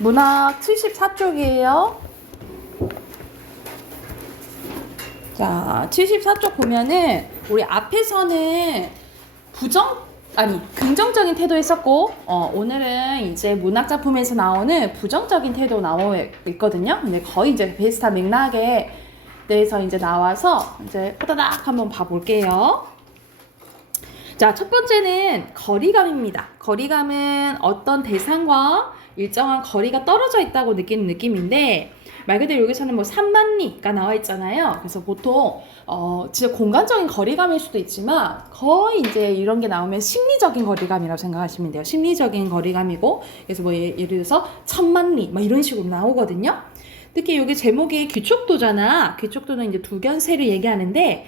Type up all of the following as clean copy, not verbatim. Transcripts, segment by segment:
문학 74쪽이에요. 자, 74쪽 보면은 우리 앞에서는 긍정적인 태도 했었고, 오늘은 이제 문학 작품에서 나오는 부정적인 태도 나오고 있거든요. 근데 거의 이제 비슷한 맥락에 대해서 이제 나와서 이제 호다닥 한번 봐볼게요. 자, 첫 번째는 거리감입니다. 거리감은 어떤 대상과 일정한 거리가 떨어져 있다고 느끼는 느낌인데, 말 그대로 여기서는 뭐 3만 리가 나와 있잖아요. 그래서 보통 진짜 공간적인 거리감일 수도 있지만 거의 이제 이런 게 나오면 심리적인 거리감이라고 생각하시면 돼요. 심리적인 거리감이고, 그래서 뭐 예를 들어서 1000만 리 막 이런 식으로 나오거든요. 특히 여기 제목이 귀족도잖아. 귀족도는 이제 두견세를 얘기하는데,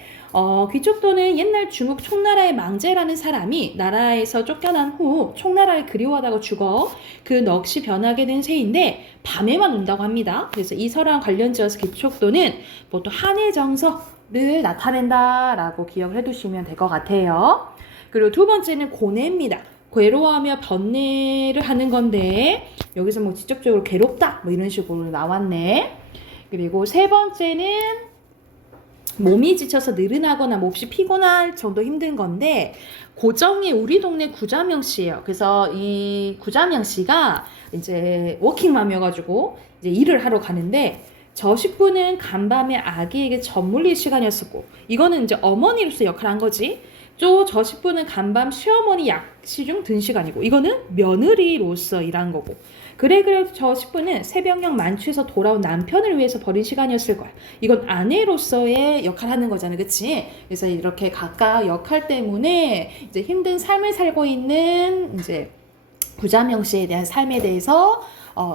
귀족도는 옛날 중국 총나라의 망제라는 사람이 나라에서 쫓겨난 후 총나라를 그리워하다가 죽어 그 넋이 변하게 된 새인데 밤에만 온다고 합니다. 그래서 이 설화와 관련지어서 귀족도는 보통 한의 정서를 나타낸다라고 기억을 해두시면 될 것 같아요. 그리고 두 번째는 고뇌입니다. 괴로워하며 번뇌를 하는 건데 여기서 뭐 직접적으로 괴롭다 뭐 이런 식으로 나왔네. 그리고 세 번째는 몸이 지쳐서 느른하거나 몹시 피곤할 정도 힘든 건데, 고정이 우리 동네 구자명 씨예요. 그래서 이 구자명 씨가 이제 워킹맘이어가지고 이제 일을 하러 가는데, 저 식구는 간밤에 아기에게 젖 물릴 시간이었었고, 이거는 이제 어머니로서 역할을 한 거지. 또 저 식구는 간밤 시어머니 약시 중 든 시간이고, 이거는 며느리로서 일한 거고, 그래 저 식구는 새벽녘 만취해서 돌아온 남편을 위해서 버린 시간이었을 거야. 이건 아내로서의 역할을 하는 거잖아, 그치? 그래서 이렇게 각각 역할 때문에 이제 힘든 삶을 살고 있는 이제 구자명 씨에 대한 삶에 대해서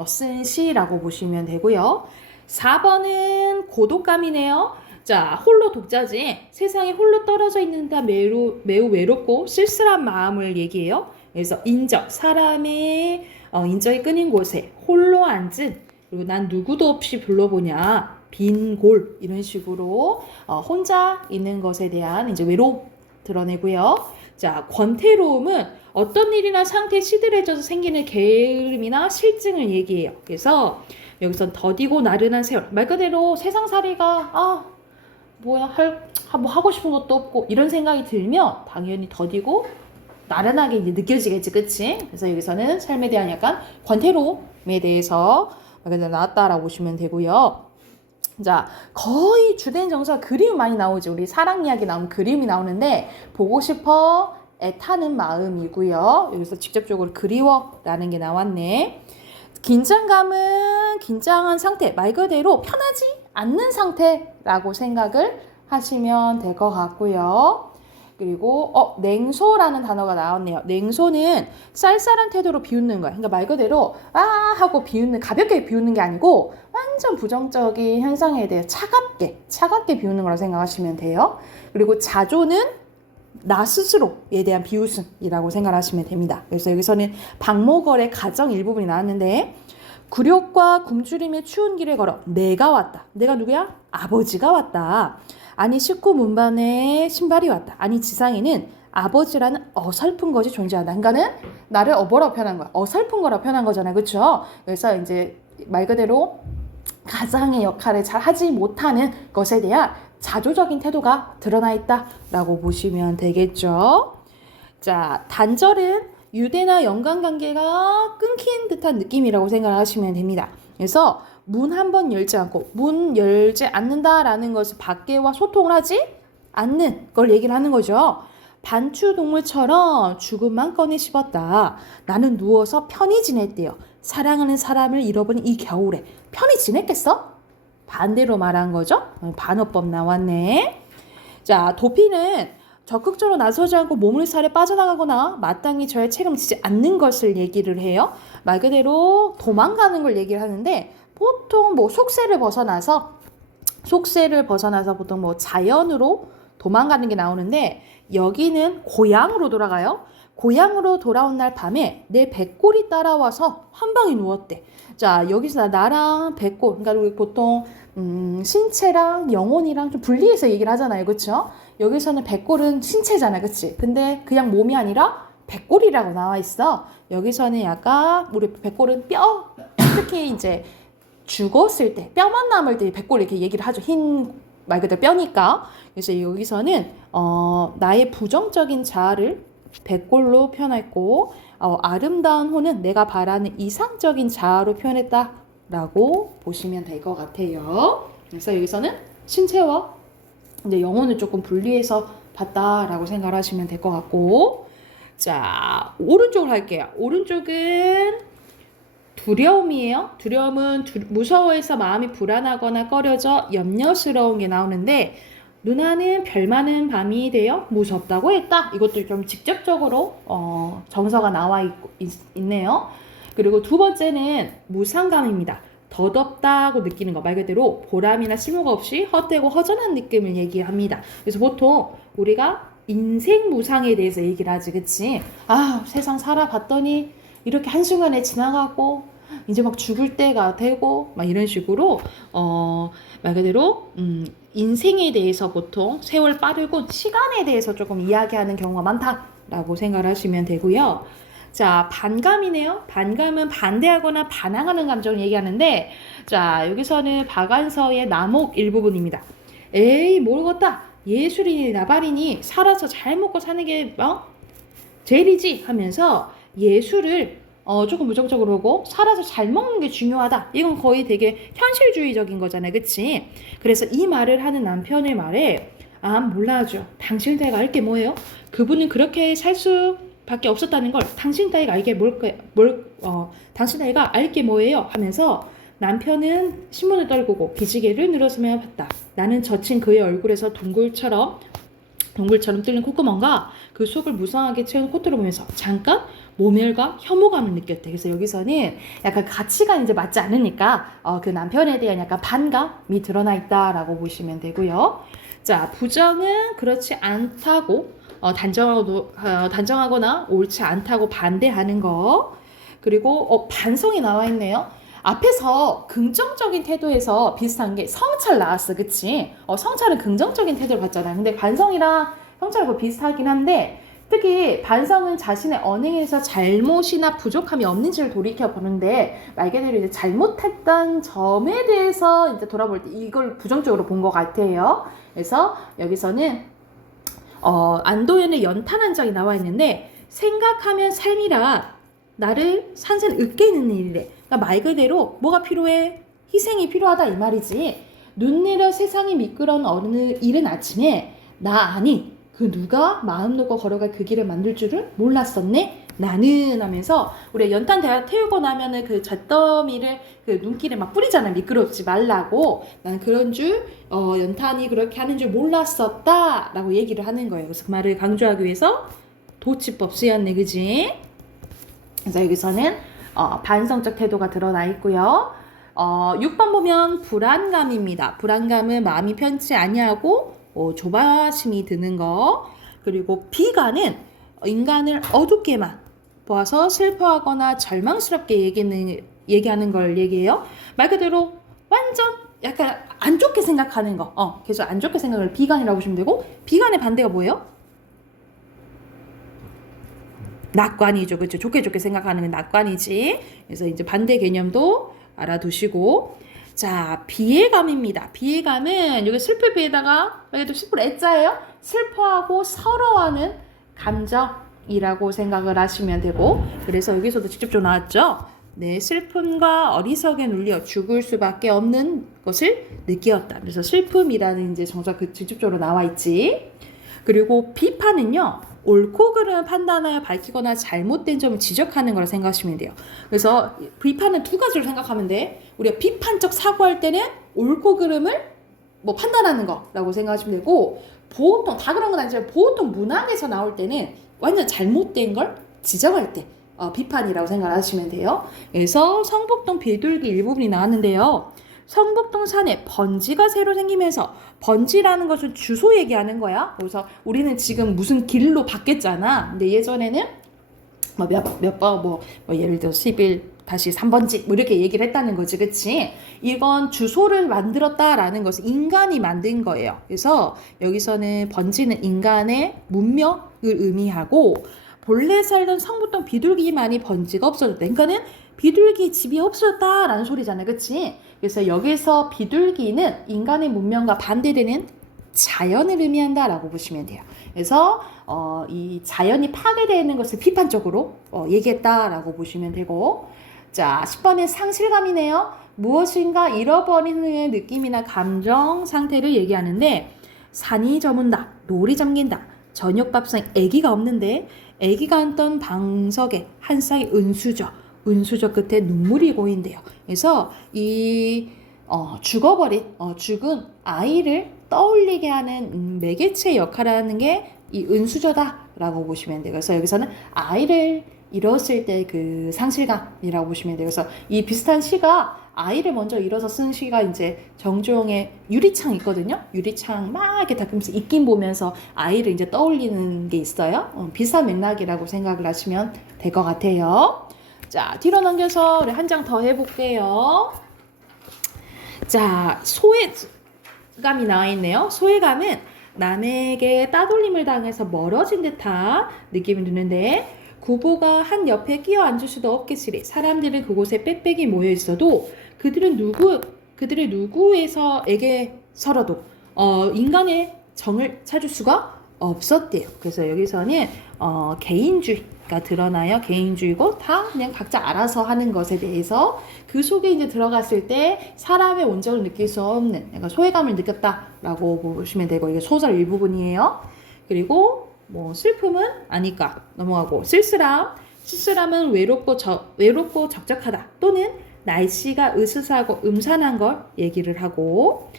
쓴 시라고 보시면 되고요. 4번은 고독감이네요. 자, 홀로 독자지. 세상에 홀로 떨어져 있는다 매우 외롭고 쓸쓸한 마음을 얘기해요. 그래서 인적, 사람의 인적이 끊인 곳에 홀로 앉은, 그리고 난 누구도 없이 불러보냐, 빈 골, 이런 식으로 혼자 있는 것에 대한 이제 외로움 드러내고요. 자, 권태로움은 어떤 일이나 상태에 시들해져서 생기는 게으름이나 실증을 얘기해요. 그래서 여기선 더디고 나른한 세월, 말 그대로 세상살이가 뭐야 뭐 하고 싶은 것도 없고 이런 생각이 들면 당연히 더디고 나른하게 이제 느껴지겠지, 그치? 그래서 여기서는 삶에 대한 약간 권태로움에 대해서 나왔다라고 보시면 되고요. 자, 거의 주된 정서가 그림 많이 나오지. 우리 사랑 이야기 나오면 그림이 나오는데, 보고 싶어, 애타는 마음이고요. 여기서 직접적으로 그리워라는 게 나왔네. 긴장감은 긴장한 상태, 말 그대로 편하지 않는 상태라고 생각을 하시면 될 것 같고요. 그리고 냉소라는 단어가 나왔네요. 냉소는 쌀쌀한 태도로 비웃는 거야. 그러니까 말 그대로 하고 비웃는, 가볍게 비웃는 게 아니고 완전 부정적인 현상에 대해 차갑게 비웃는 거라고 생각하시면 돼요. 그리고 자조는 나 스스로에 대한 비웃음이라고 생각하시면 됩니다. 그래서 여기서는 박모걸의 가정 일부분이 나왔는데, 굴욕과 굶주림의 추운 길을 걸어 내가 왔다. 내가 누구야? 아버지가 왔다. 아니 식구 문반에 신발이 왔다. 아니 지상에는 아버지라는 어설픈 것이 존재한다. 그러니까는 나를 뭐라고 표현한 거야? 어설픈 거라고 표현한 거잖아요, 그렇죠? 그래서 이제 말 그대로 가장의 역할을 잘 하지 못하는 것에 대한 자조적인 태도가 드러나 있다라고 보시면 되겠죠. 자, 단절은 유대나 연관관계가 끊긴 듯한 느낌이라고 생각하시면 됩니다. 그래서 문 한 번 열지 않고 문 열지 않는다라는 것을 밖에와 소통을 하지 않는 걸 얘기를 하는 거죠. 반추동물처럼 죽음만 꺼내 씹었다. 나는 누워서 편히 지냈대요. 사랑하는 사람을 잃어버린 이 겨울에 편히 지냈겠어? 반대로 말한 거죠. 반어법 나왔네. 자, 도피는 적극적으로 나서지 않고 몸을살에 빠져나가거나 마땅히 저의 책임지지 않는 것을 얘기를 해요. 말 그대로 도망가는 걸 얘기를 하는데, 보통 뭐 속세를 벗어나서 보통 뭐 자연으로 도망가는 게 나오는데, 여기는 고향으로 돌아가요. 고향으로 돌아온 날 밤에 내 백골이 따라와서 한 방에 누웠대. 자, 여기서 나랑 백골, 그러니까 우리 보통 신체랑 영혼이랑 좀 분리해서 얘기를 하잖아요, 그렇죠? 여기서는 백골은 신체잖아, 그치? 근데 그냥 몸이 아니라 백골이라고 나와 있어. 여기서는 약간 우리 백골은 특히 이제 죽었을 때 뼈만 남을 때 백골 이렇게 얘기를 하죠. 흰 말 그대로 뼈니까. 그래서 여기서는 나의 부정적인 자아를 백골로 표현했고 아름다운 호는 내가 바라는 이상적인 자아로 표현했다라고 보시면 될 것 같아요. 그래서 여기서는 신체와 이제 영혼을 조금 분리해서 봤다라고 생각을 하시면 될 것 같고, 자 오른쪽으로 할게요. 오른쪽은 두려움이에요. 두려움은 무서워해서 마음이 불안하거나 꺼려져 염려스러운 게 나오는데, 누나는 별 많은 밤이 되어 무섭다고 했다. 이것도 좀 직접적으로 정서가 나와 있네요. 그리고 두 번째는 무상감입니다. 더덥다고 느끼는 거, 말 그대로 보람이나 쓸모가 없이 헛되고 허전한 느낌을 얘기합니다. 그래서 보통 우리가 인생 무상에 대해서 얘기를 하지, 그치? 아, 세상 살아봤더니 이렇게 한순간에 지나가고 이제 막 죽을 때가 되고 막 이런 식으로 말 그대로 인생에 대해서 보통 세월 빠르고 시간에 대해서 조금 이야기하는 경우가 많다라고 생각을 하시면 되고요. 자, 반감이네요. 반감은 반대하거나 반항하는 감정을 얘기하는데, 자 여기서는 박완서의 남옥 일부분입니다. 에이 모르겠다, 예술이니 나발이니 살아서 잘 먹고 사는 게 제일이지 하면서 예술을 조금 부정적으로 하고 살아서 잘 먹는 게 중요하다. 이건 거의 되게 현실주의적인 거잖아요, 그치? 그래서 이 말을 하는 남편의 말에 몰라죠. 당신 따위가 알 게 뭐예요? 그분은 그렇게 살 수밖에 없었다는 걸 당신 따위가 알게 당신 따위가 알 게 뭐예요? 하면서 남편은 신문을 떨구고 기지개를 늘어서며 봤다. 나는 젖힌 그의 얼굴에서 동굴처럼 뚫린 콧구멍과 그 속을 무성하게 채운 콧대를 보면서 잠깐 모멸과 혐오감을 느꼈대. 그래서 여기서는 약간 가치가 이제 맞지 않으니까 그 남편에 대한 약간 반감이 드러나 있다라고 보시면 되고요. 자, 부정은 그렇지 않다고 단정하거나 옳지 않다고 반대하는 거. 그리고 반성이 나와 있네요. 앞에서 긍정적인 태도에서 비슷한 게 성찰 나왔어, 그치? 성찰은 긍정적인 태도를 봤잖아요. 근데 반성이랑 성찰은 거의 비슷하긴 한데, 특히 반성은 자신의 언행에서 잘못이나 부족함이 없는지를 돌이켜 보는데, 말 그대로 이제 잘못했던 점에 대해서 이제 돌아볼 때 이걸 부정적으로 본 것 같아요. 그래서 여기서는 안도현의 연탄 장이 나와 있는데, 생각하면 삶이라 나를 산산 으깨 있는 일이래. 그러니까 말 그대로 뭐가 필요해? 희생이 필요하다 이 말이지. 눈 내려 세상이 미끄러운 어느 이른 아침에 나 아니 그 누가 마음 놓고 걸어갈 그 길을 만들 줄을 몰랐었네 나는 하면서, 우리가 연탄 대가 태우고 나면은 그 잿더미를 그 눈길에 막 뿌리잖아, 미끄럽지 말라고. 난 그런 줄 연탄이 그렇게 하는 줄 몰랐었다 라고 얘기를 하는 거예요. 그래서 그 말을 강조하기 위해서 도치법 쓰였네, 그지? 그래서 여기서는 반성적 태도가 드러나 있고요. 6번 보면 불안감입니다. 불안감은 마음이 편치 아니하고 조바심이 드는 거. 그리고 비관은 인간을 어둡게만 보아서 슬퍼하거나 절망스럽게 얘기하는 걸 얘기해요. 말 그대로 완전 약간 안 좋게 생각하는 거. 계속 안 좋게 생각을 비관이라고 보시면 되고, 비관의 반대가 뭐예요? 낙관이죠. 그렇죠. 좋게 생각하는 건 낙관이지. 그래서 이제 반대 개념도 알아두시고, 자, 비애감입니다. 비애감은 여기 슬플 비에다가 여기도 슬플 애자예요. 슬퍼하고 서러워하는 감정이라고 생각을 하시면 되고, 그래서 여기서도 직접적으로 나왔죠. 네, 슬픔과 어리석에 눌려 죽을 수밖에 없는 것을 느끼었다. 그래서 슬픔이라는 이제 정사 그 직접적으로 나와 있지. 그리고 비판은요, 옳고 그름을 판단하여 밝히거나 잘못된 점을 지적하는 거라 생각하시면 돼요. 그래서 비판은 두 가지로 생각하면 돼. 우리가 비판적 사고할 때는 옳고 그름을 판단하는 거라고 생각하시면 되고, 보통 다 그런 건 아니지만 보통 문학에서 나올 때는 완전 잘못된 걸 지적할 때 비판이라고 생각하시면 돼요. 그래서 성북동 비둘기 일부분이 나왔는데요. 성북동 산에 번지가 새로 생기면서, 번지라는 것은 주소 얘기하는 거야. 그래서 우리는 지금 무슨 길로 바뀌었잖아. 근데 예전에는 몇 번 예를 들어 11-3번지 이렇게 얘기를 했다는 거지, 그치? 이건 주소를 만들었다라는 것은 인간이 만든 거예요. 그래서 여기서는 번지는 인간의 문명을 의미하고, 본래 살던 성북동 비둘기만이 번지가 없어졌다. 그러니까는 비둘기 집이 없어졌다라는 소리잖아요. 그치? 그래서 여기서 비둘기는 인간의 문명과 반대되는 자연을 의미한다라고 보시면 돼요. 그래서 이 자연이 파괴되는 것을 비판적으로 얘기했다라고 보시면 되고, 자 10번은 상실감이네요. 무엇인가 잃어버린 후의 느낌이나 감정 상태를 얘기하는데, 산이 저문다, 놀이 잠긴다, 저녁밥상 애기가 없는데 애기가 앉던 방석에 한 쌍의 은수저 끝에 눈물이 고인대요. 그래서 이 죽어버린 죽은 아이를 떠올리게 하는 매개체 역할을 하는 게 이 은수저다라고 보시면 돼요. 그래서 여기서는 아이를 잃었을 때 그 상실감이라고 보시면 돼요. 그래서 이 비슷한 시가 아이를 먼저 잃어서 쓴 시가 이제 정주영의 유리창 있거든요. 유리창 막 이렇게 닦으면서 입김 보면서 아이를 이제 떠올리는 게 있어요. 비슷한 맥락이라고 생각을 하시면 될 것 같아요. 자, 뒤로 넘겨서 우리 한 장 더 해볼게요. 자, 소외감이 나와 있네요. 소외감은 남에게 따돌림을 당해서 멀어진 듯한 느낌이 드는데, 구보가 한 옆에 끼어 앉을 수도 없겠으리. 사람들은 그곳에 빽빽이 모여 있어도 그들의 누구에게서라도 인간의 정을 찾을 수가 없었대요. 그래서 여기서는 개인주의가 드러나요. 개인주의고 다 그냥 각자 알아서 하는 것에 대해서 그 속에 이제 들어갔을 때 사람의 온전을 느낄 수 없는, 그러니까 소외감을 느꼈다라고 보시면 되고, 이게 소설 일부분이에요. 그리고 뭐 슬픔은 아니까 넘어가고, 쓸쓸함은 외롭고 적적하다, 또는 날씨가 으스스하고 음산한 걸 얘기를 하고,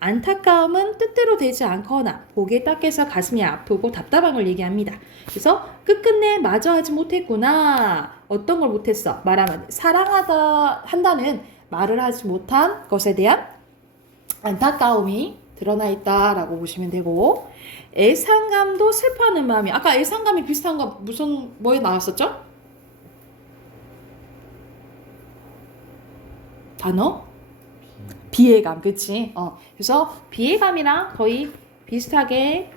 안타까움은 뜻대로 되지 않거나 보기에 딱해서 가슴이 아프고 답답한 걸 얘기합니다. 그래서 끝끝내 마저 하지 못했구나. 어떤 걸 못했어? 말하면 한다는 말을 하지 못한 것에 대한 안타까움이 드러나 있다라고 보시면 되고, 애상감도 슬퍼하는 마음이, 아까 애상감이 비슷한 거 뭐에 나왔었죠? 단어? 비애감, 그치? 그래서 비애감이랑 거의 비슷하게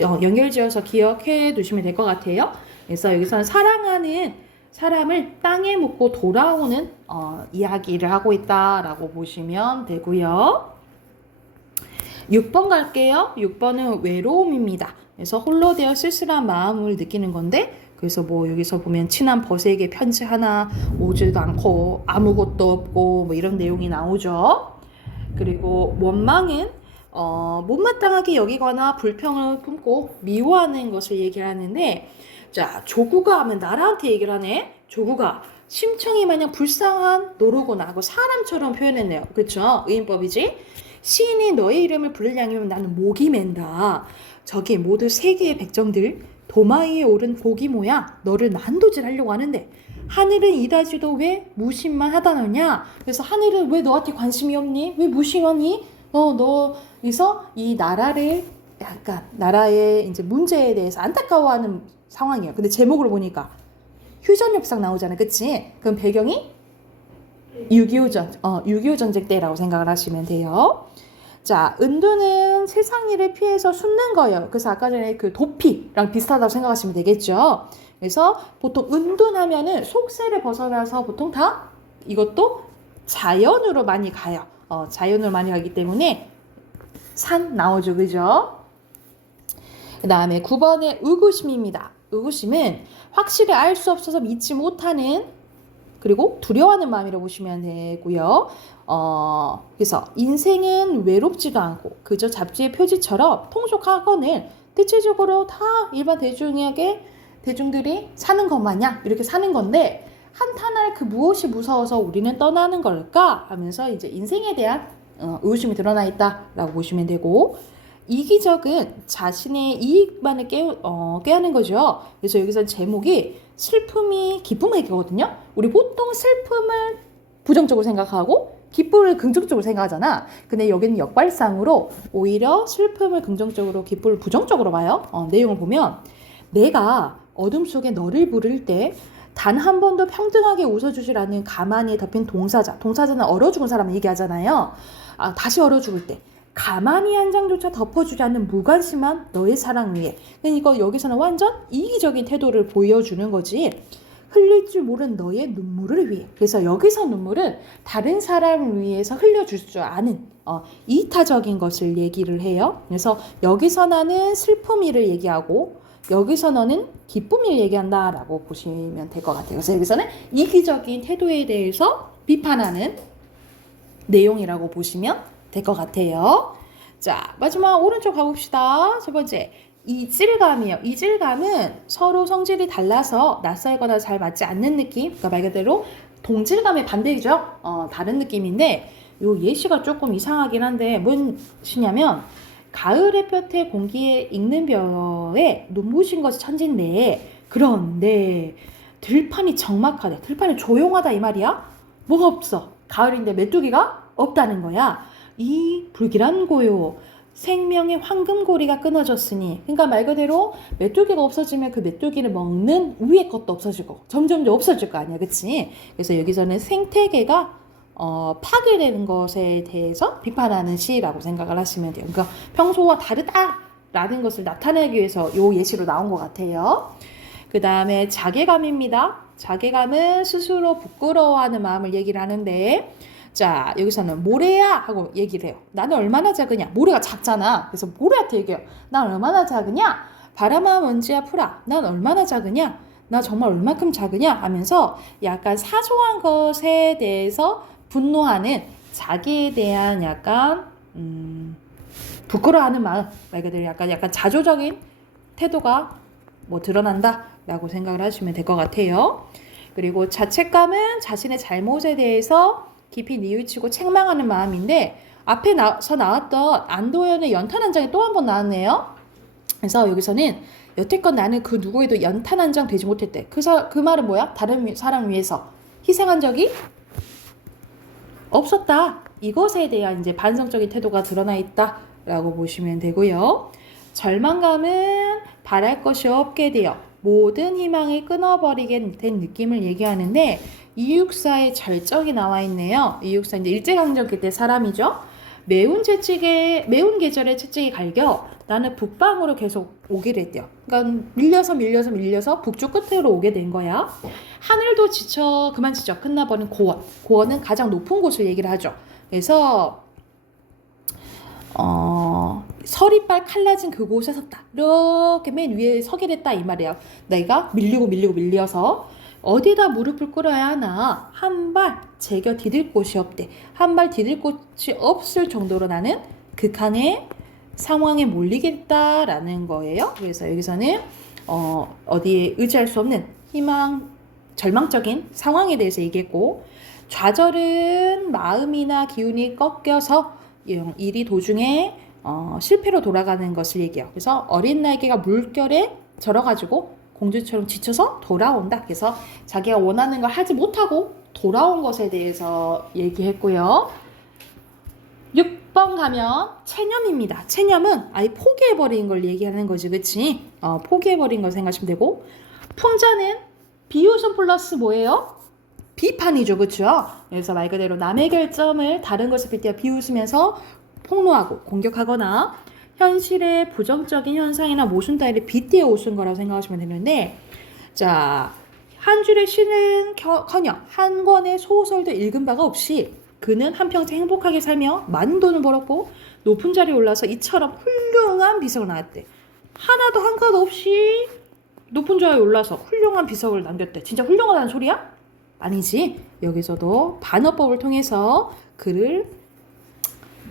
연결지어서 기억해 두시면 될 것 같아요. 그래서 여기서는 사랑하는 사람을 땅에 묻고 돌아오는 이야기를 하고 있다라고 보시면 되고요. 6번 갈게요. 6번은 외로움입니다. 그래서 홀로 되어 쓸쓸한 마음을 느끼는 건데, 그래서 뭐 여기서 보면 친한 벗에게 편지 하나 오지도 않고 아무것도 없고 뭐 이런 내용이 나오죠. 그리고 원망은 못마땅하게 여기거나 불평을 품고 미워하는 것을 얘기를 하는데, 자 조구가 하면 나라한테 얘기를 하네. 조구가 심청이 마냥 불쌍한 노루구나 하고 사람처럼 표현했네요. 그렇죠? 의인법이지. 시인이 너의 이름을 부르려면 나는 목이 맨다. 저기 모두 세계의 백정들 도마 위에 오른 복이 모야 너를 난도질 하려고 하는데, 하늘은 이다지도 왜 무심만 하다느냐. 그래서 하늘은 왜 너한테 관심이 없니? 왜 무심하니? 그래서 이 나라를 약간 나라의 이제 문제에 대해서 안타까워하는 상황이에요. 근데 제목으로 보니까 휴전협상 나오잖아요. 그치? 그럼 배경이 6.25 전쟁 때라고 생각을 하시면 돼요. 자, 은두는 세상 일을 피해서 숨는 거예요. 그래서 아까 전에 그 도피랑 비슷하다고 생각하시면 되겠죠. 그래서 보통 은둔하면은 속세를 벗어나서 보통 다 이것도 자연으로 많이 가요. 자연으로 많이 가기 때문에 산 나오죠. 그죠? 그 다음에 9번의 의구심입니다. 의구심은 확실히 알 수 없어서 믿지 못하는, 그리고 두려워하는 마음이라고 보시면 되고요. 그래서 인생은 외롭지도 않고 그저 잡지의 표지처럼 통속하거늘 대체적으로 다 일반 대중들이 사는 것 마냥 이렇게 사는 건데, 한탄할 그 무엇이 무서워서 우리는 떠나는 걸까 하면서 이제 인생에 대한 의구심이 드러나 있다라고 보시면 되고, 이기적은 자신의 이익만을 꾀하는 거죠. 그래서 여기서 제목이 슬픔이 기쁨에게거든요. 우리 보통 슬픔을 부정적으로 생각하고 기쁨을 긍정적으로 생각하잖아. 근데 여기는 역발상으로 오히려 슬픔을 긍정적으로 기쁨을 부정적으로 봐요. 내용을 보면, 내가 어둠 속에 너를 부를 때 단 한 번도 평등하게 웃어주질 않는 가만히 덮인 동사자는 얼어 죽은 사람을 얘기하잖아요. 다시 얼어 죽을 때 가만히 한 장조차 덮어주지 않는 무관심한 너의 사랑 위에. 그러니까 여기서는 완전 이기적인 태도를 보여주는 거지. 흘릴 줄 모르는 너의 눈물을 위해. 그래서 여기서 눈물은 다른 사람을 위해서 흘려줄 줄 아는 이타적인 것을 얘기를 해요. 그래서 여기서 나는 슬픔이를 얘기하고 여기서 너는 기쁨을 얘기한다라고 보시면 될 것 같아요. 그래서 여기서는 이기적인 태도에 대해서 비판하는 내용이라고 보시면 될 것 같아요. 자, 마지막 오른쪽 가봅시다. 첫 번째, 이질감이에요. 이질감은 서로 성질이 달라서 낯설거나 잘 맞지 않는 느낌. 그러니까 말 그대로 동질감의 반대이죠. 다른 느낌인데 요 예시가 조금 이상하긴 한데 무엇이냐면 가을 햇볕에 공기에 익는 벼에 눈부신 것이 천진데 그런데 들판이 적막하대. 들판이 조용하다 이 말이야. 뭐가 없어. 가을인데 메뚜기가 없다는 거야. 이 불길한 고요. 생명의 황금고리가 끊어졌으니 그러니까 말 그대로 메뚜기가 없어지면 그 메뚜기를 먹는 위에 것도 없어지고 점점 없어질 거 아니야. 그치? 그래서 여기서는 생태계가 파괴되는 것에 대해서 비판하는 시라고 생각을 하시면 돼요. 그러니까 평소와 다르다라는 것을 나타내기 위해서 요 예시로 나온 것 같아요. 그 다음에 자괴감입니다. 자괴감은 스스로 부끄러워하는 마음을 얘기를 하는데 자, 여기서는 모래야 하고 얘기를 해요. 나는 얼마나 작으냐? 모래가 작잖아. 그래서 모래한테 얘기해요. 난 얼마나 작으냐? 바람아 먼지야 풀아. 난 얼마나 작으냐? 나 정말 얼마큼 작으냐? 하면서 약간 사소한 것에 대해서 분노하는 자기에 대한 약간 부끄러워하는 마음. 말 그대로 약간 자조적인 태도가 드러난다라고 생각을 하시면 될 것 같아요. 그리고 자책감은 자신의 잘못에 대해서 깊이 뉘우치고 책망하는 마음인데 앞에 나왔던 안도현의 연탄 한 장이 또 한 번 나왔네요. 그래서 여기서는 여태껏 나는 그 누구에도 연탄 한 장 되지 못했대. 그 말은 뭐야? 다른 사람 위해서 희생한 적이 없었다. 이것에 대한 이제 반성적인 태도가 드러나 있다라고 보시면 되고요. 절망감은 바랄 것이 없게 되어 모든 희망을 끊어버리게 된 느낌을 얘기하는데 이육사의 절정이 나와 있네요. 이육사 이제 일제강점기 때 사람이죠. 매운 계절에 채찍이 갈겨 나는 북방으로 계속 오기로 했대요. 그러니까 밀려서 북쪽 끝으로 오게 된 거야. 하늘도 지쳐 그만 지쳐 끝나버린 고원. 고원은 가장 높은 곳을 얘기를 하죠. 그래서 서리빨 칼라진 그곳에 섰다. 이렇게 맨 위에 서게 됐다 이 말이에요. 내가 밀려서 어디다 무릎을 꿇어야 하나 한 발 제겨 디딜 곳이 없대. 한 발 디딜 곳이 없을 정도로 나는 극한의 상황에 몰리겠다라는 거예요. 그래서 여기서는 어디에 의지할 수 없는 절망적인 상황에 대해서 얘기했고 좌절은 마음이나 기운이 꺾여서 일이 도중에 실패로 돌아가는 것을 얘기해요. 그래서 어린 날개가 물결에 절어가지고 공주처럼 지쳐서 돌아온다. 그래서 자기가 원하는 걸 하지 못하고 돌아온 것에 대해서 얘기했고요. 6번 가면 체념입니다. 체념은 아예 포기해버린 걸 얘기하는 거지. 그치? 포기해버린 걸 생각하시면 되고 풍자는 비웃음 플러스 뭐예요? 비판이죠. 그쵸? 그래서 말 그대로 남의 결점을 다른 것을 빗대어 비웃으면서 폭로하고 공격하거나 현실의 부정적인 현상이나 모순 따위를 빗대어 오신 거라고 생각하시면 되는데 자, 한 줄의 시는커녕 한 권의 소설도 읽은 바가 없이 그는 한평생 행복하게 살며 많은 돈을 벌었고 높은 자리에 올라서 이처럼 훌륭한 비석을 나왔대. 하나도 한 컷 없이 높은 자리에 올라서 훌륭한 비석을 남겼대. 진짜 훌륭하다는 소리야? 아니지. 여기서도 반어법을 통해서 그를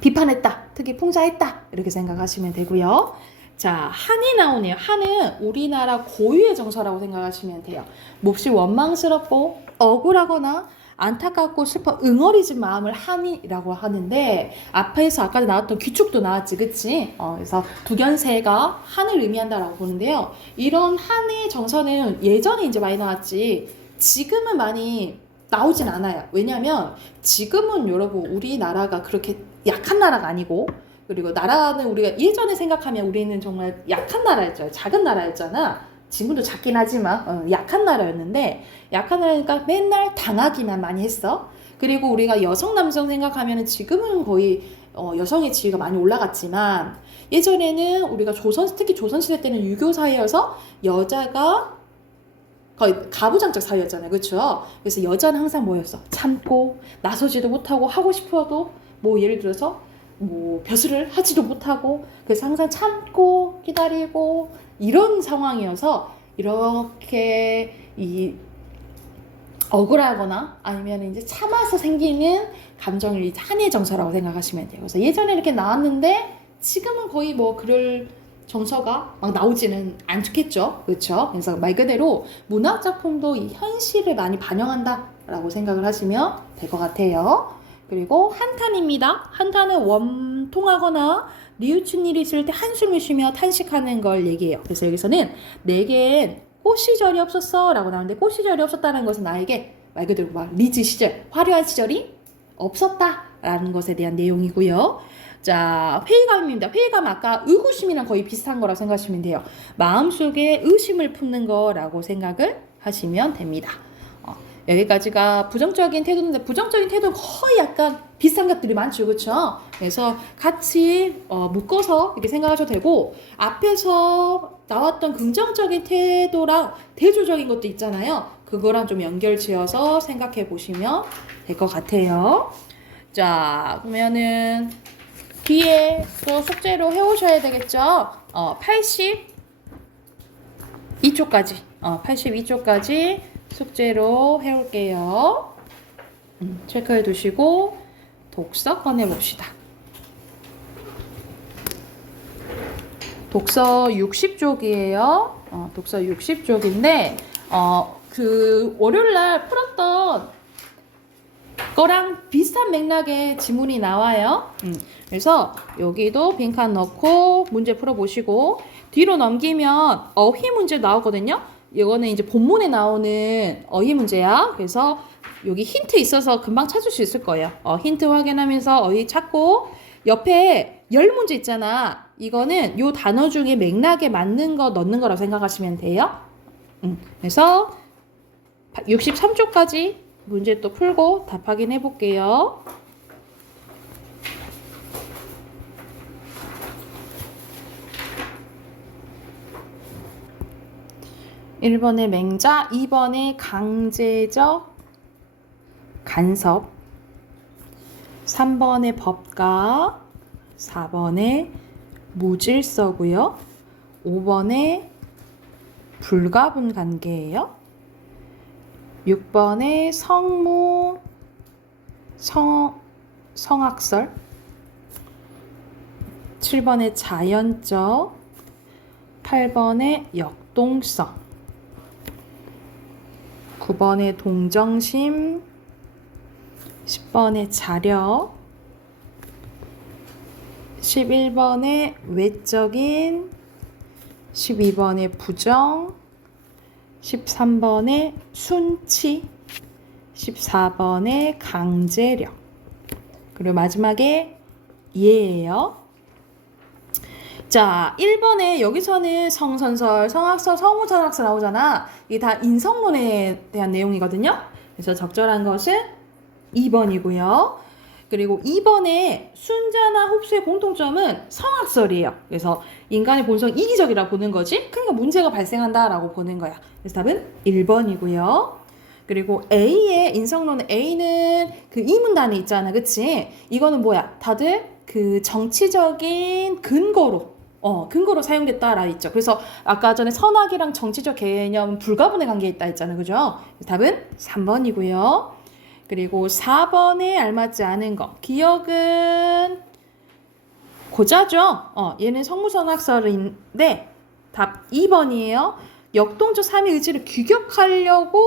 비판했다. 특히 풍자했다. 이렇게 생각하시면 되고요. 자, 한이 나오네요. 한은 우리나라 고유의 정서라고 생각하시면 돼요. 몹시 원망스럽고 억울하거나 안타깝고 슬퍼 응어리진 마음을 한이라고 하는데 앞에서 아까 나왔던 귀축도 나왔지. 그치? 그래서 두견세가 한을 의미한다라고 보는데요. 이런 한의 정서는 예전에 이제 많이 나왔지 지금은 많이 나오진 않아요. 왜냐면 지금은 여러분 우리나라가 그렇게 약한 나라가 아니고 그리고 나라는 우리가 예전에 생각하면 우리는 정말 약한 나라였죠. 작은 나라였잖아. 지금도 작긴 하지만 약한 나라였는데 약한 나라니까 맨날 당하기만 많이 했어. 그리고 우리가 여성 남성 생각하면 지금은 거의 여성의 지위가 많이 올라갔지만 예전에는 우리가 특히 조선시대 때는 유교 사회여서 여자가 거의 가부장적 사이였잖아요. 그렇죠? 그래서 여자는 항상 뭐였어? 참고 나서지도 못하고 하고 싶어도 뭐 예를 들어서 뭐 벼슬을 하지도 못하고 그래서 항상 참고 기다리고 이런 상황이어서 이렇게 이 억울하거나 아니면 이제 참아서 생기는 감정을 한의 정서라고 생각하시면 돼요. 그래서 예전에 이렇게 나왔는데 지금은 거의 뭐 그럴 정서가 막 나오지는 않겠죠. 그렇죠? 그래서 말 그대로 문학 작품도 이 현실을 많이 반영한다라고 생각을 하시면 될 것 같아요. 그리고 한탄입니다. 한탄은 원통하거나 뉘우친 일이 있을 때 한숨을 쉬며 탄식하는 걸 얘기해요. 그래서 여기서는 내겐 꽃 시절이 없었어 라고 나오는데 꽃 시절이 없었다는 것은 나에게 말 그대로 막 리즈 시절, 화려한 시절이 없었다 라는 것에 대한 내용이고요. 자, 회의감입니다. 회의감 아까 의구심이랑 거의 비슷한 거라고 생각하시면 돼요. 마음속에 의심을 품는 거라고 생각을 하시면 됩니다. 여기까지가 부정적인 태도인데 부정적인 태도는 거의 약간 비슷한 것들이 많죠. 그렇죠? 그래서 같이 묶어서 이렇게 생각하셔도 되고 앞에서 나왔던 긍정적인 태도랑 대조적인 것도 있잖아요. 그거랑 좀 연결 지어서 생각해 보시면 될 것 같아요. 자, 그러면은 뒤에 또 숙제로 해오셔야 되겠죠? 82초까지 82초까지 숙제로 해올게요. 체크해 두시고 독서 꺼내봅시다. 독서 60쪽이에요. 독서 60쪽인데 그 월요일날 풀었던 거랑 비슷한 맥락의 지문이 나와요. 그래서 여기도 빈칸 넣고 문제 풀어보시고 뒤로 넘기면 어휘 문제 나오거든요. 이거는 이제 본문에 나오는 어휘 문제야. 그래서 여기 힌트 있어서 금방 찾을 수 있을 거예요. 힌트 확인하면서 어휘 찾고 옆에 열 문제 있잖아. 이거는 요 단어 중에 맥락에 맞는 거 넣는 거라고 생각하시면 돼요. 그래서 63쪽까지 문제 또 풀고 답 확인해 볼게요. 1번의 맹자, 2번의 강제적 간섭, 3번의 법가, 4번의 무질서고요. 5번의 불가분 관계예요. 6번의 성무, 성악설, 7번의 자연적, 8번의 역동성, 9번의 동정심, 10번의 자력, 11번의 외적인, 12번의 부정, 13번의 순치, 14번의 강제력, 그리고 마지막에 예예요. 자, 1번에 여기서는 성선설, 성악설, 성우전학설 나오잖아. 이게 다 인성론에 대한 내용이거든요. 그래서 적절한 것은 2번이고요. 그리고 2번에 순자나 흡수의 공통점은 성악설이에요. 그래서 인간의 본성이 이기적이라고 보는 거지. 그러니까 문제가 발생한다라고 보는 거야. 그래서 답은 1번이고요. 그리고 A의 인성론은 A는 그 이문단에 있잖아. 그치? 이거는 뭐야? 다들 그 정치적인 근거로 사용됐다라 있죠. 그래서 아까 전에 선악이랑 정치적 개념 불가분의 관계에 있다 했잖아요. 그죠? 답은 3번이고요. 그리고 4번에 알맞지 않은 거. 기억은 고자죠? 얘는 성무선악설인데 답 2번이에요. 역동적 3의 의지를 규격하려고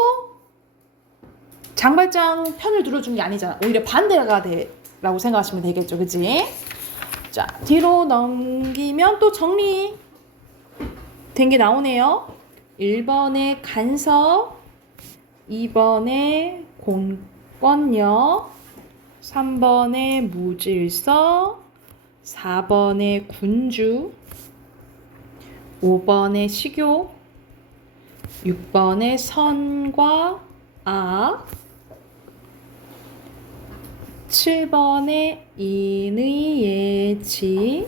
장발장 편을 들어준 게 아니잖아. 오히려 반대가 라고 생각하시면 되겠죠. 그치? 자, 뒤로 넘기면 또 정리된 게 나오네요. 1번의 간섭, 2번의 공권력, 3번의 무질서, 4번의 군주, 5번의 식욕, 6번의 선과 악, 7번의 인의 예치,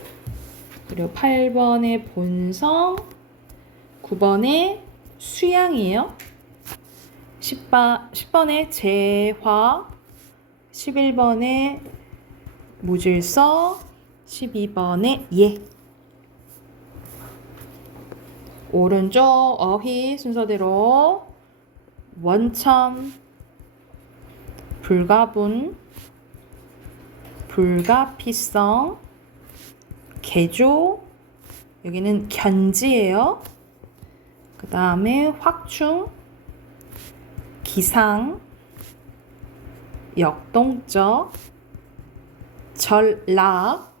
그리고 8번의 본성, 9번의 수양이에요. 10번에 재화, 11번에 무질서, 12번에 예. 오른쪽 어휘 순서대로 원천, 불가분, 불가피성, 개조, 여기는 견지예요. 그 다음에 확충, 기상, 역동적, 전락,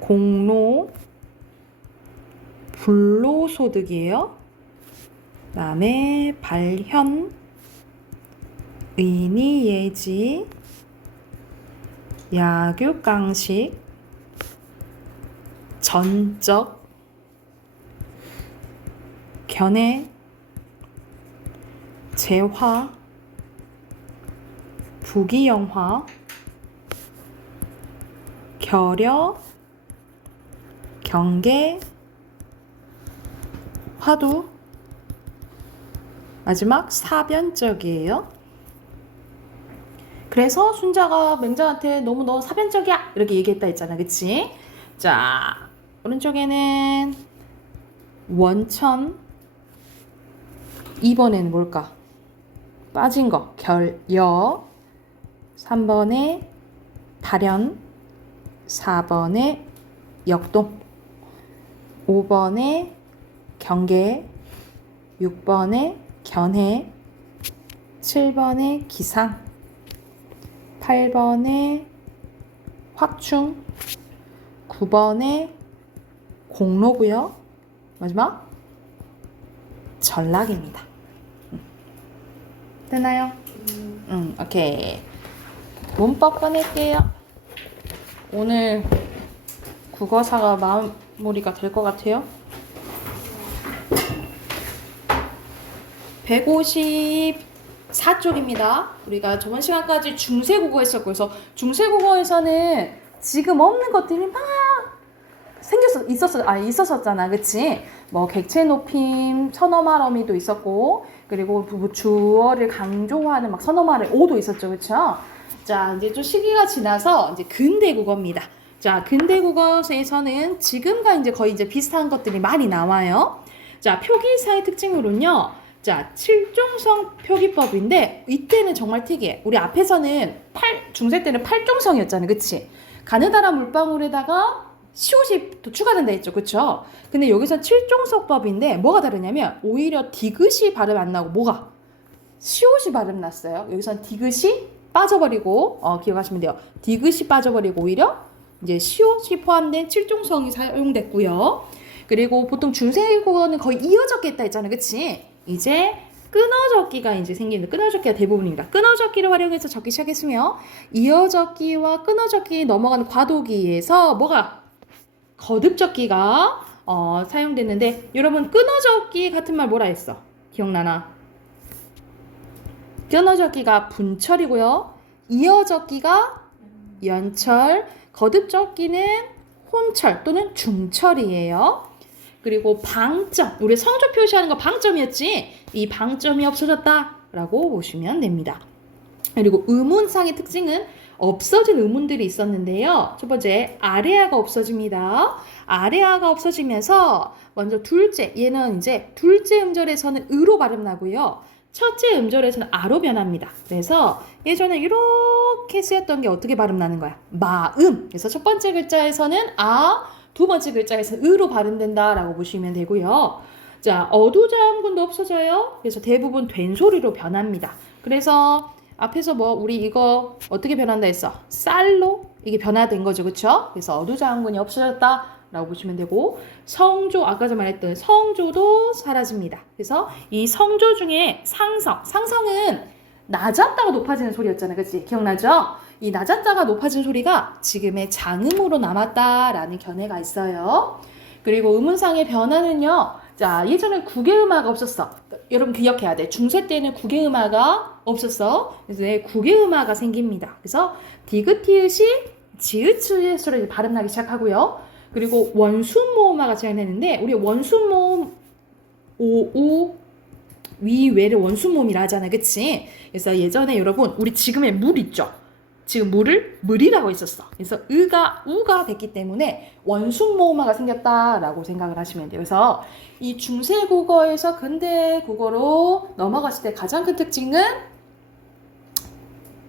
공로, 불로소득이에요. 그 다음에 발현, 의니예지, 야교강식, 전적, 견해, 재화, 부기영화, 결여, 경계, 화두, 마지막 사변적이에요. 그래서 순자가 맹자한테 너무 너 사변적이야 이렇게 얘기했다 했잖아, 그치? 자, 오른쪽에는 원천, 2번에는 뭘까? 빠진 거, 결여, 3번에 발현, 4번에 역동, 5번에 경계, 6번에 견해, 7번에 기상, 8번에 확충, 9번에 공로고요. 마지막 전락입니다. 되나요? 오케이. 문법 꺼낼게요. 오늘 국어사가 마무리가 될 것 같아요. 154쪽입니다. 우리가 저번 시간까지 중세국어 했었고, 그래서 중세국어에서는 지금 없는 것들이 막 있었었잖아, 그치? 뭐 객체 높임, 선어말 어미도 있었고, 그리고 주어를 강조하는 막 선어말의 오도 있었죠, 그쵸? 자, 이제 좀 시기가 지나서 이제 근대국어입니다. 자, 근대국어에서는 지금과 이제 거의 이제 비슷한 것들이 많이 나와요. 자, 표기사의 특징으로는요. 자, 칠종성 표기법인데 이때는 정말 특이해. 우리 앞에서는 중세 때는 팔종성이었잖아, 그치? 가느다란 물방울에다가 시옷이 또 추가된다 했죠, 그쵸? 근데 여기서 칠종성법인데 뭐가 다르냐면 오히려 디귿이 발음 안 나고 뭐가? 시옷이 발음 났어요. 여기선 디귿이 빠져버리고 기억하시면 돼요. 디귿이 빠져버리고 오히려 이제 시옷이 포함된 칠종성이 사용됐고요. 그리고 보통 중세국어는 거의 이어적겠다 했잖아, 그치? 이제 끊어적기가 이제 생기는 끊어적기가 대부분입니다. 끊어적기를 활용해서 적기 시작했으며 이어적기와 끊어적기 넘어가는 과도기에서 뭐가 거듭적기가 사용됐는데 여러분 끊어적기 같은 말 뭐라 했어? 기억나나? 끊어적기가 분철이고요. 이어적기가 연철, 거듭적기는 혼철 또는 중철이에요. 그리고 방점, 우리 성조 표시하는 거 방점이었지? 이 방점이 없어졌다라고 보시면 됩니다. 그리고 의문상의 특징은 없어진 의문들이 있었는데요. 첫 번째, 아래아가 없어집니다. 아래아가 없어지면서 먼저 둘째, 얘는 이제 둘째 음절에서는 으로 발음 나고요. 첫째 음절에서는 아로 변합니다. 그래서 예전에 이렇게 쓰였던 게 어떻게 발음 나는 거야? 마음. 그래서 첫 번째 글자에서는 아, 두 번째 글자에서는 으로 발음된다라고 보시면 되고요. 자, 어두자음군도 없어져요. 그래서 대부분 된 소리로 변합니다. 그래서 앞에서 뭐 우리 이거 어떻게 변한다 했어? 쌀로 이게 변화된 거죠, 그쵸? 그래서 어두자음군이 없어졌다라고 보시면 되고 성조, 아까 전 말했던 성조도 사라집니다. 그래서 이 성조 중에 상성은 낮았다가 높아지는 소리였잖아요, 그치? 기억나죠? 이 낮았다가 높아진 소리가 지금의 장음으로 남았다라는 견해가 있어요. 그리고 음운상의 변화는요. 자, 예전에 국외음화가 없었어. 여러분 기억해야 돼. 중세 때는 국외음화가 없었어. 그래서 국외음화가 생깁니다. 그래서 디귿티읕이 지읒으로 발음 나기 시작하고요. 그리고 원순모음화가 진행되는데 우리 원순모음 오우, 위외를 원수모음이라 하잖아. 그치? 그래서 예전에 여러분 우리 지금의 물 있죠? 지금 물을 물이라고 했었어. 그래서 으가 우가 됐기 때문에 원순모음화가 생겼다라고 생각을 하시면 돼요. 그래서 이 중세 국어에서 근대 국어로 넘어갔을 때 가장 큰 특징은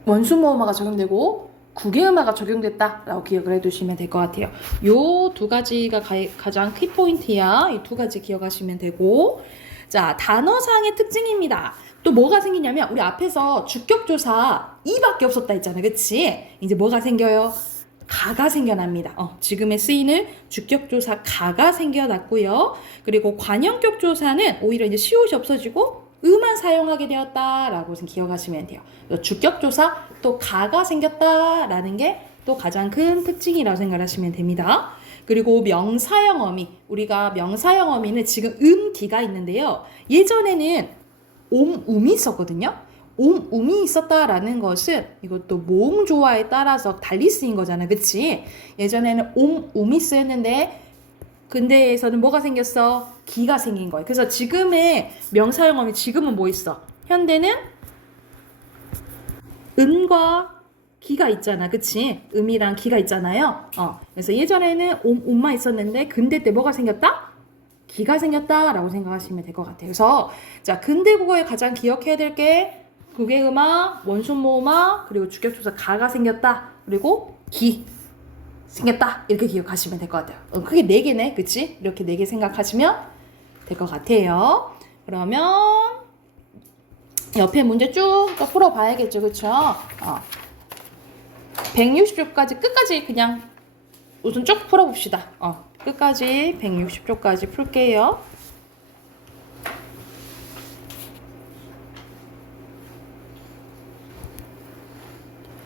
원순모음화가 적용되고 국외음화가 적용됐다라고 기억을 해두시면 될 것 같아요. 요 두 가지가 가장 키포인트야. 이 두 가지 기억하시면 되고, 자, 단어상의 특징입니다. 또 뭐가 생기냐면 우리 앞에서 주격조사 이밖에 없었다 했잖아. 그치? 이제 뭐가 생겨요? 가가 생겨납니다. 지금의 쓰이는 주격조사 가가 생겨났고요. 그리고 관형격조사는 오히려 이제 시옷이 없어지고 음만 사용하게 되었다라고 기억하시면 돼요. 주격조사 또 가가 생겼다라는 게 또 가장 큰 특징이라고 생각하시면 됩니다. 그리고 명사형 어미, 우리가 명사형 어미는 지금 디가 있는데요. 예전에는 옴음이 있었거든요. 옴음이 있었다라는 것은 이것도 모음조화에 따라서 달리 쓰인 거잖아. 그치? 예전에는 옴음이 쓰였는데 근대에서는 뭐가 생겼어? 기가 생긴 거예요. 그래서 지금의 명사형 어미 지금은 뭐 있어? 현대는 음과 기가 있잖아. 그치? 음이랑 기가 있잖아요. 그래서 예전에는 옴만 있었는데 근대 때 뭐가 생겼다? 기가 생겼다라고 생각하시면 될 것 같아요. 그래서 자, 근대 국어에 가장 기억해야 될 게 국외음화, 원순모음화, 그리고 주격조사 가가 생겼다. 그리고 기 생겼다. 이렇게 기억하시면 될 것 같아요. 크게 4개네. 그치? 이렇게 4개 생각하시면 될 것 같아요. 그러면 옆에 문제 쭉 또 풀어봐야겠죠. 그쵸? 160쪽까지 끝까지 그냥 우선 쭉 풀어봅시다. 끝까지 160쪽까지 풀게요.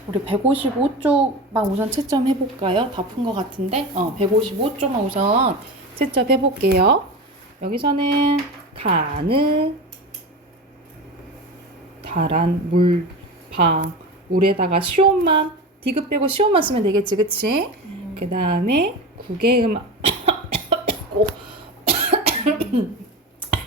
우리 155쪽만 우선 채점해볼까요? 다 푼 것 같은데 155쪽만 우선 채점해볼게요. 여기서는 가느 다란 물 방 물에다가 시옷만 디귿 빼고 시옷만 쓰면 되겠지. 그치? 그 다음에 국외음악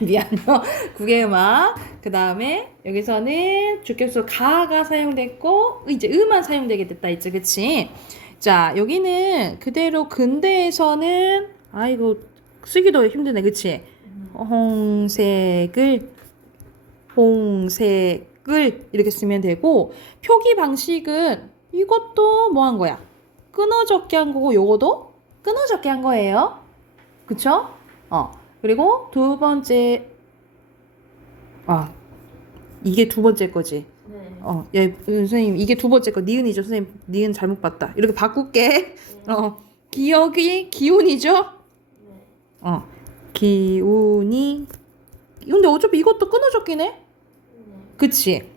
미안해요. 국외음악. 그 다음에 여기서는 주격수 가가 사용됐고 이제 음만 사용되게 됐다 했지. 그치? 자, 여기는 그대로 근대에서는 아이고 쓰기도 힘드네. 그치? 홍색을 이렇게 쓰면 되고 표기 방식은 이것도 뭐 한 거야? 끊어적게 한 거고 요거도 끊어적게 한 거예요. 그쵸? 그리고 두 번째 이게 두 번째 거지. 네. 선생님 이게 두 번째 거 니은이죠. 선생님 니은 잘못 봤다. 이렇게 바꿀게. 기억이 기운이죠? 네. 기운이 근데 어차피 이것도 끊어적기네. 그치?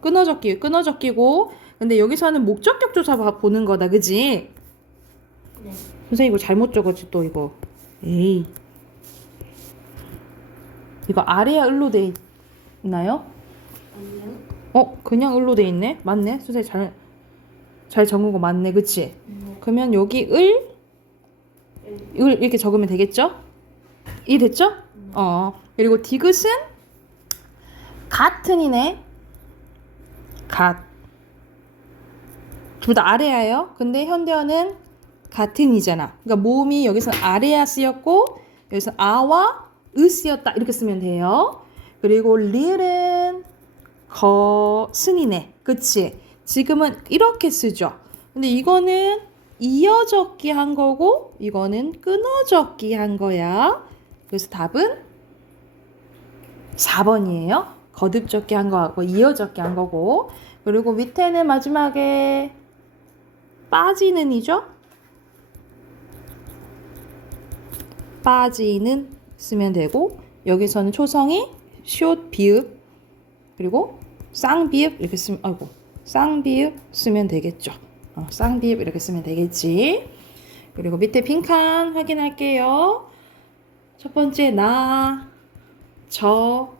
끊어적기고 근데 여기서는 목적격 조사 보는 거다. 그지? 네. 선생님 이거 잘못 적었지 또 이거. 에이. 이거 아래야 을로 돼 있나요? 아니요. 그냥 을로 돼 있네? 맞네. 선생님 잘 적은 거 맞네. 그치? 그러면 여기 을 이렇게 적으면 되겠죠? 이 됐죠? 그리고 디귿은 같은이네. 둘 다 아래야예요. 근데 현대어는 같은이잖아. 그러니까 모음이 여기서 아래야 쓰였고 여기서 아와 으 쓰였다. 이렇게 쓰면 돼요. 그리고 리을은 거승이네. 그치? 지금은 이렇게 쓰죠. 근데 이거는 이어적기 한 거고 이거는 끊어적기 한 거야. 그래서 답은 4번이에요. 거듭적기 한 거하고 이어적기 한 거고 그리고 밑에는 마지막에 빠지는이죠. 빠지는 쓰면 되고 여기서는 초성이 시옷 비읍 그리고 쌍비읍 이렇게 쓰면 쌍비읍 쓰면 되겠죠. 쌍비읍 이렇게 쓰면 되겠지. 그리고 밑에 빈칸 확인할게요. 첫 번째 저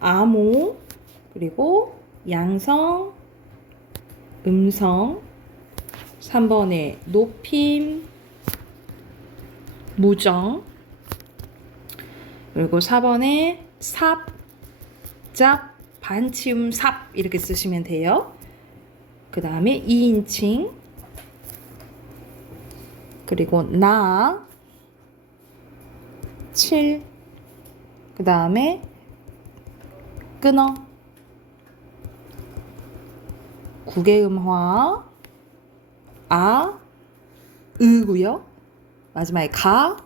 암호 그리고 양성 음성 3번에 높임 무정 그리고 4번에 삽 납작, 반치움 삽 이렇게 쓰시면 돼요. 그 다음에 2인칭, 그리고 나, 7, 그 다음에 끊어, 구개음화, 아, 으고요. 마지막에 가,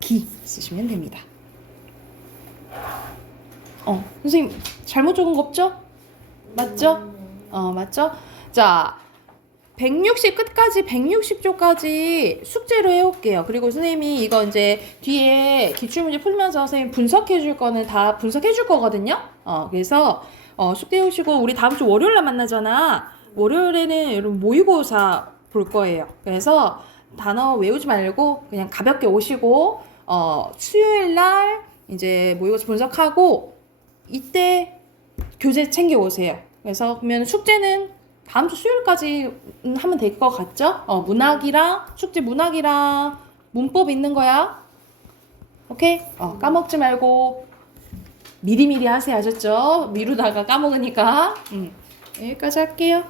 기 쓰시면 됩니다. 선생님 잘못 적은 거 없죠? 맞죠? 맞죠? 자, 160 끝까지 160조까지 숙제로 해올게요. 그리고 선생님이 이거 이제 뒤에 기출문제 풀면서 선생님 분석해 줄 거는 다 분석해 줄 거거든요. 그래서 숙제 해오시고 우리 다음 주 월요일날 만나잖아. 월요일에는 여러분 모의고사 볼 거예요. 그래서 단어 외우지 말고 그냥 가볍게 오시고 수요일 날 이제 모의고사 분석하고 이때 교재 챙겨 오세요. 그래서 그러면 숙제는 다음 주 수요일까지 하면 될 것 같죠? 문학이랑 숙제 문학이랑 문법 있는 거야. 오케이? 까먹지 말고 미리미리 하세요. 아셨죠? 미루다가 까먹으니까. 여기까지 할게요.